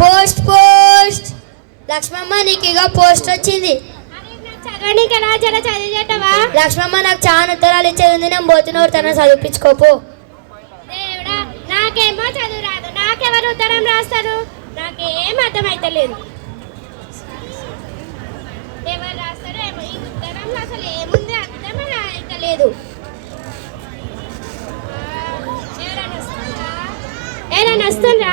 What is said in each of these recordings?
Post post Lakshmamma నీకు ఇక post వచ్చింది. లక్ష్మమ్మ నాకు చాలా ఉత్తరాలు ఇచ్చేది ఉంది. నేను పోతున్నవారు తన చదివించుకోపో. నాకేమో చదువు రాదు, నాకెవరు ఉత్తరం రాస్తారు? నాకేం అర్థమైతలేదు. ఎవరు రాస్తారో ఏమో. ఈ ఉత్తరంలో అసలు ఏముంది అర్థమే రాయలేదు. ఏదైనా వస్తుందా?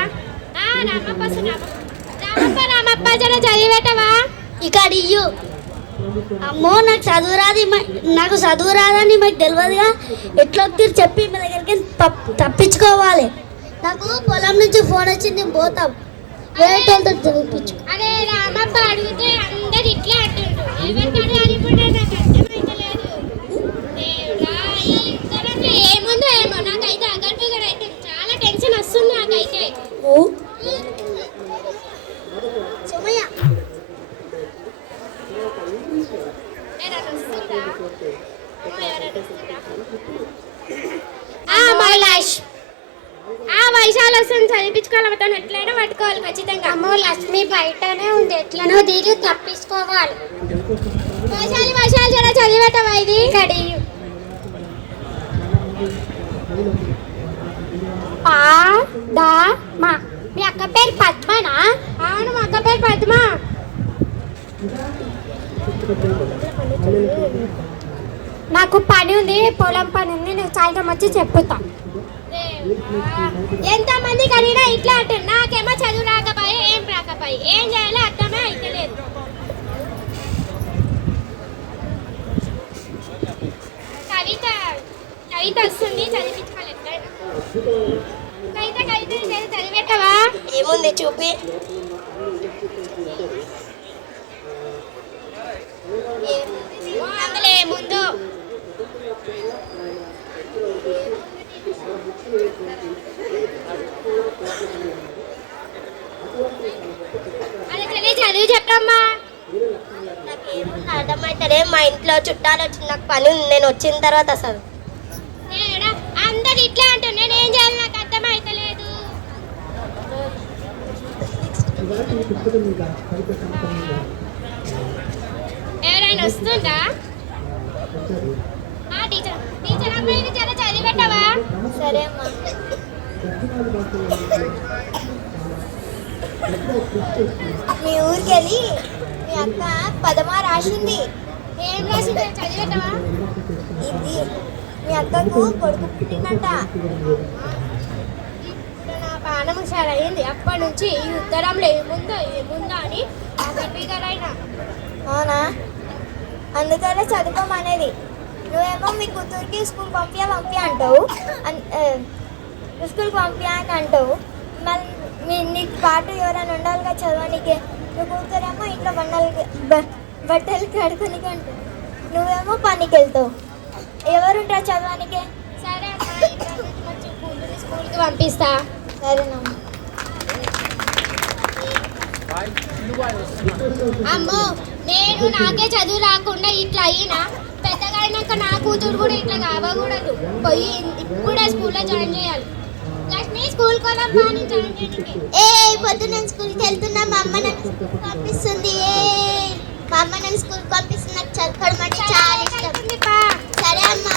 రామప్ప జర చదివేటవా? ఇక్కడ ఇయ్యు. అమ్మో నాకు చదువు రాదు, నాకు చదువు రాదని మాకు తెలియదుగా. ఎట్లా చెప్పి మీ దగ్గరికి తప్పించుకోవాలి. నాకు పొలం నుంచి ఫోన్ వచ్చింది, నేను పోతాం. వేరే వాళ్ళతో చదివించు. అదే రామప్ప అడిగితే అందరు ఇట్లా అంటుండ్రు. ఎవరికి అడగాలి ఇప్పుడు? నాకు అర్థమైతలేదు. ఏముందో ఏమో. నాకైతే అగర్భిగా అయితే చాలా టెన్షన్ వస్తుంది నాకైతే. సుమయ్య వైశాలు వస్తుంది, చదివించుకోవాలి. తను ఎట్లయినా పట్టుకోవాలి ఖచ్చితంగా. అమ్మో లక్ష్మి బయటనే ఉంది, ఎట్లనో దీని తప్పించుకోవాలి. వైశాలి జర చదివేటవా? ఇది మీ అక్క పేరు పద్మనా? అవును, మా అక్క పేరు పద్మ. నాకు పని ఉంది, పొలం పని ఉంది. నేను సాయంత్రం వచ్చి చెప్పుతా. ఎంతమంది కలిగినా ఇట్లా అంటే నాకేమో చదువు రాకపోయి ఏం రాకపోయి ఏం చేయాలో అర్థమే అయితలేదు. కవిత వస్తుంది, చదివించుకోవాలి ఎట్లయినా. కవిత చదివేటవా? ఏముంది చూపి. అందులో ఏముందో. అది చదివి చెప్పమ్మా. నాకేముంది అర్థమవుతుంది. మా ఇంట్లో చుట్టాలు వచ్చి నాకు పని ఉంది, నేను వచ్చిన తర్వాత అసలు అందరు ఇట్లా అంటూ నేను ఏం చేయాలి? నాకు అర్థమైతలేదు. ఎవరైనా వస్తుందా? టీచర్ అమ్మాయిని చాలా చదివేటవా? సరే అమ్మా. మీ ఊరికి వెళ్ళి మీ అక్క పదమా రాసింది. ఏం రాసింది? చదివేటవా? ఇది మీ అక్కకు కొడుకు పుట్టిందంట. నా పానం అయింది. అప్పటి నుంచి ఈ ఉత్తరంలో ఏముందో అని గర్భిగారైనా. అవునా? అందుకనే చదువుకోమనేది. నువ్వేమో మీ కూతురికి స్కూల్ పంపి అంటావు, స్కూల్కి పంపి అని అంటావు. మళ్ళీ నీకు పాటు ఎవరైనా ఉండాలిగా చదవడానికి. నువ్వు కూతురేమో ఇంట్లో బట్టలు కడుకోనికి అంటావు, నువ్వేమో పనికి వెళ్తావు. ఎవరుంటారు చదవడానికి? సరే మంచి కూతుర్ని స్కూల్కి పంపిస్తా. సరేనమ్మా. అమ్మో, నేను నాకే చదువు రాకుండా ఇట్లా అయినా పెద్దగా అయినాక నా కూతురు కూడా ఇట్లా కావకూడదు. పోయి ఇప్పుడే స్కూల్లో జాయిన్ చేయాలి. లక్ష్మి స్కూల్ కోదమ్మా అని జాయిన్ చేయండి. పొద్దు నేను స్కూల్కి వెళ్తున్నా, మా అమ్మ నన్ను పంపిస్తుంది. మా అమ్మ నన్ను స్కూల్కి పంపిస్తుంది. నాకు చదువుకోవడం అంటే చాలా ఇష్టం. సరే అమ్మా.